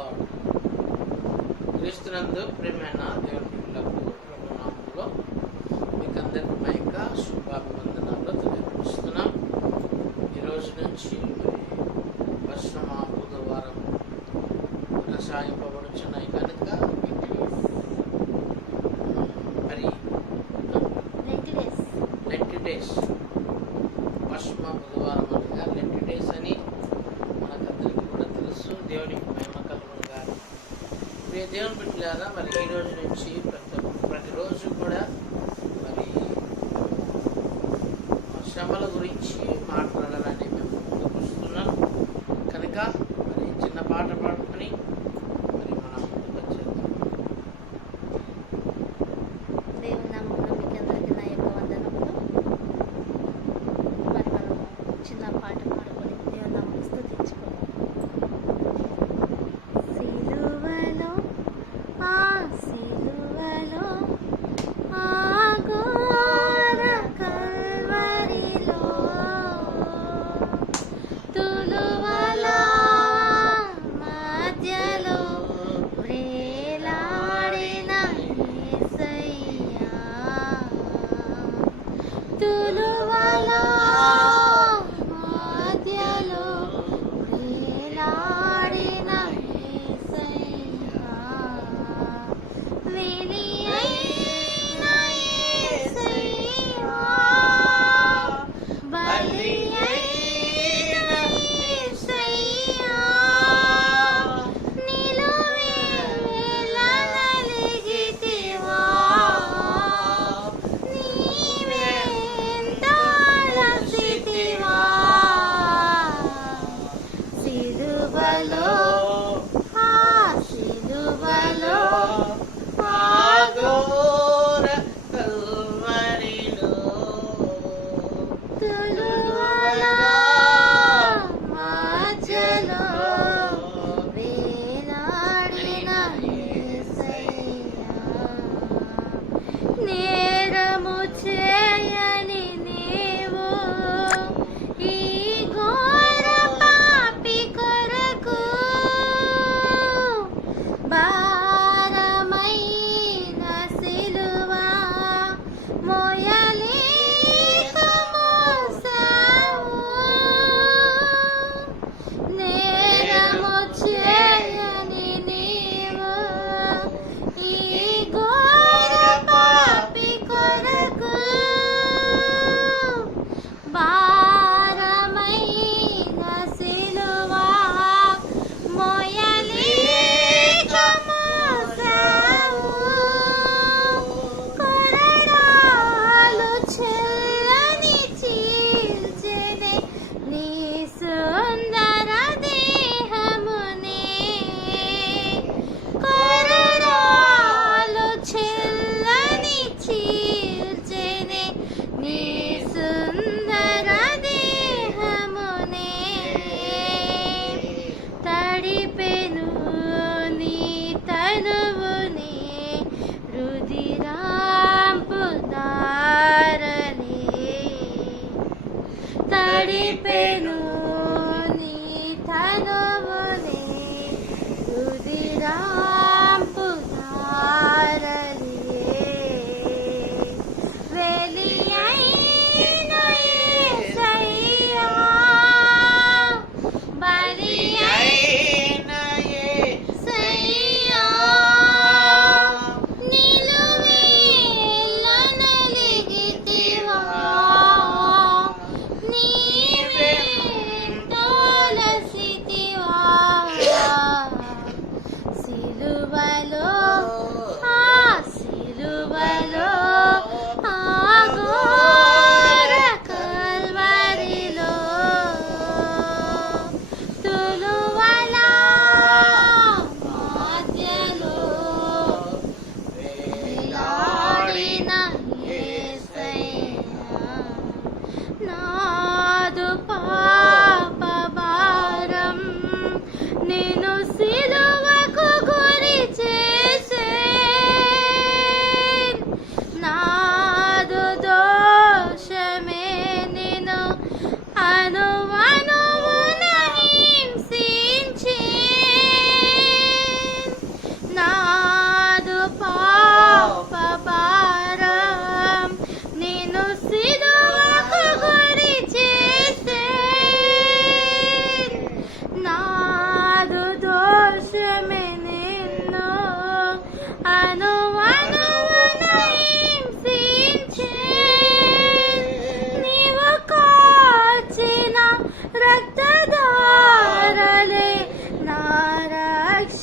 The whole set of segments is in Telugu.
గాడ్ క్రీస్తునందు ప్రేమైన దేవుని పిల్లలకు ప్రభునామంలో మీకు అందరికీ మా యొక్క శుభాభివందనాలు తెలియపరుస్తున్నాం. ఈరోజు నుంచి మరి పశ్చిమ బుధవారం కొనసాగింపబడుచున్న యొక్క శ్రమల గురించి మాట్లాడాలని మేము చూస్తున్నాం కనుక మరి చిన్న పాట పాడుకొని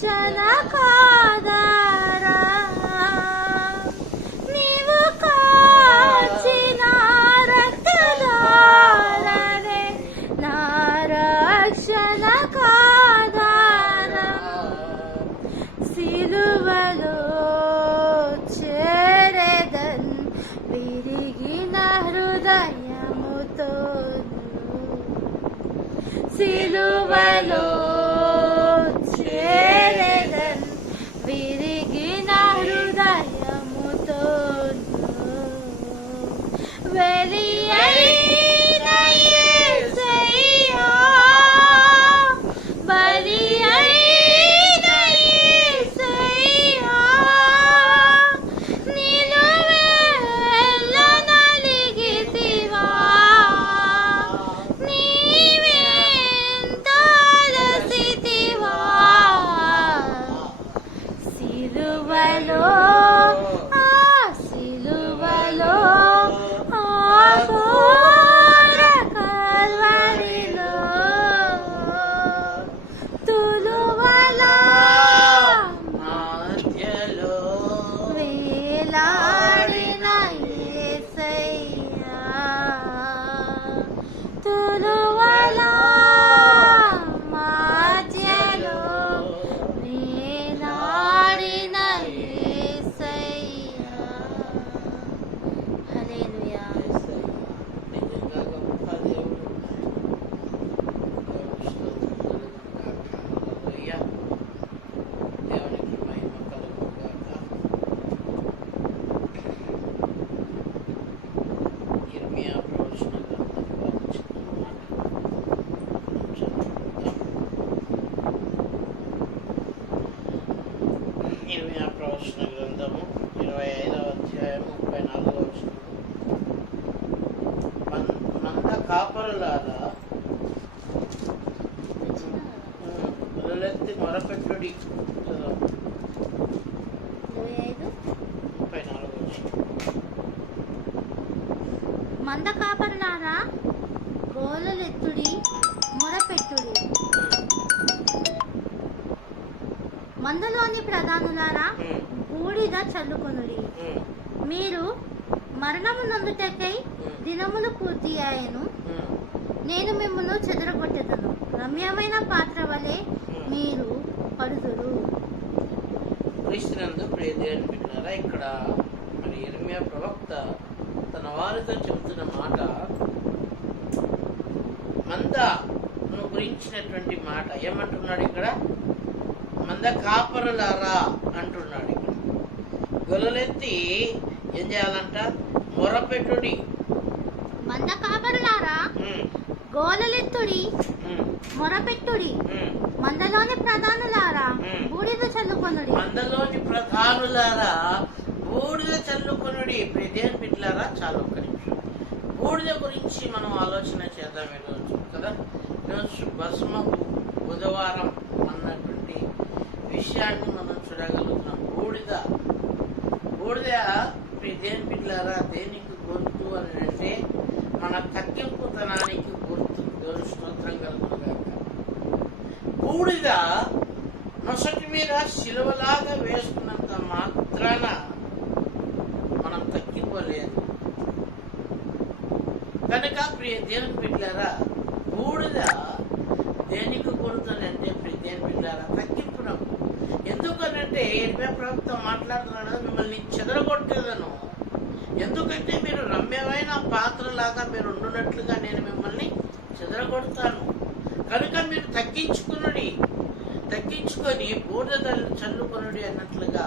sana. ఇరవై ఐదు ముప్పై నాలుగు. మంద కాపరులారా? గోలలెత్తుడి మొరపెట్టుడి. మందలోని ప్రధానులారా బూడిద చల్లుకొనుడి. మీరు మరణము నందుటకై దినములు పూర్తి అయ్యను నేను మిమ్మల్ని చెదరగొట్టెదను. రమ్యమైన పాత్ర వలె మీరు పడుదురు క్రీస్తునందు ప్రియ దేవుని బిడ్డలారా ఇక్కడ మరి ఇర్మియా ప్రవక్త తన వారితో చెబుతున్న మాట మంద గురించినటువంటి మాట ఏమంటున్నాడు ఇక్కడ? మంద కాపరులారా అంటున్నాడు ఇక్కడ. గొలలెత్తి ఏం చేయాలంట? మొరపెట్టుడి. మంద కాపరులారా? గోలలెత్తుడి. మొరపెట్టుడి. మందలోని ప్రధానులారా. బూడిద చల్లుకొనుడి. మందలోని ప్రధానులారా బూడిద చల్లుకొనుడి. దేవుని బిడ్డలారా చాలా ఒక్క నిమిషం. బూడిద గురించి మనం ఆలోచన చేద్దాం ఈరోజు కదా? ఈరోజు భస్మ బుధవారం అన్నటువంటి విషయాన్ని మనం చూడగలుగుతున్నాం బూడిద. బూడిద దేని బిడ్డలారా దేనికి గుర్తు అని అంటే మన తగ్గింపుతనానికి గుర్తు. స్తోత్రం కలుగునుగాక బూడిద నొసటి మీద శిలువలాగా వేసుకున్నంత మాత్రాన మనం తగ్గిపోలేదు. కనుక ప్రియ దేవుని బిడ్డారా బూడిద దేనికి కొడుతుందంటే ప్రియ దేవుని బిడ్డారా తగ్గింపునకు ఎందుకనంటే ఇరవై ప్రభుత్వం మాట్లాడుతున్నాడు మిమ్మల్ని చెదరగొట్టేదను. ఎందుకంటే మీరు రమ్యమైన పాత్రలాగా మీరు ఉండునట్లుగా నేను మిమ్మల్ని చెదరగొడతాను. కనుక మీరు తగ్గించుకునుడి తగ్గించుకొని బూడిద చల్లుకొనుడి అన్నట్లుగా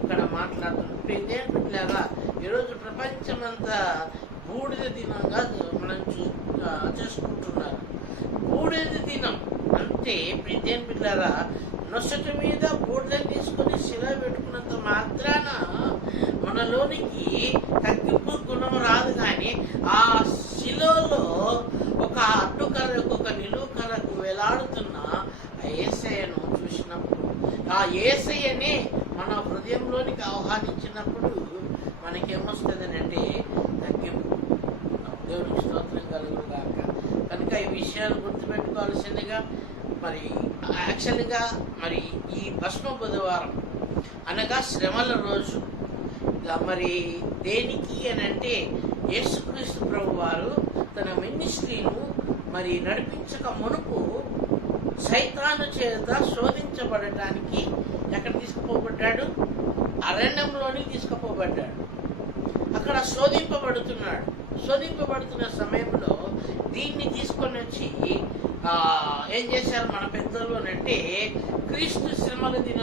ఇక్కడ మాట్లాడుతున్నారు. ఇదేంటిలాగా ఈరోజు ప్రపంచమంతా బూడిద దినంగా మనం చూ చేసుకుంటున్నారు. బూడిద దినం అంటే ఇదేం పిల్లారా నొసటి మీద బూడిద తీసుకొని శిల పెట్టుకున్నంత మాత్రాన మనలోనికి మనకేమొస్తుందని అంటే తగ్గింపు దేవునికి స్తోత్రం కనుక ఈ విషయాలు గుర్తుపెట్టుకోవాల్సిందిగా మరి యాక్చువల్గా మరి ఈ భస్మ బుధవారం అనగా శ్రమల రోజు. మరి దేనికి అని అంటే యేసుక్రీస్తు ప్రభు వారు తన మినిస్ట్రీను మరి నడిపించక మునుపు సైతాను చేత శోధించబడటానికి చేశారు మన పెద్దలు అంటే క్రీస్తు శ్రమల దిన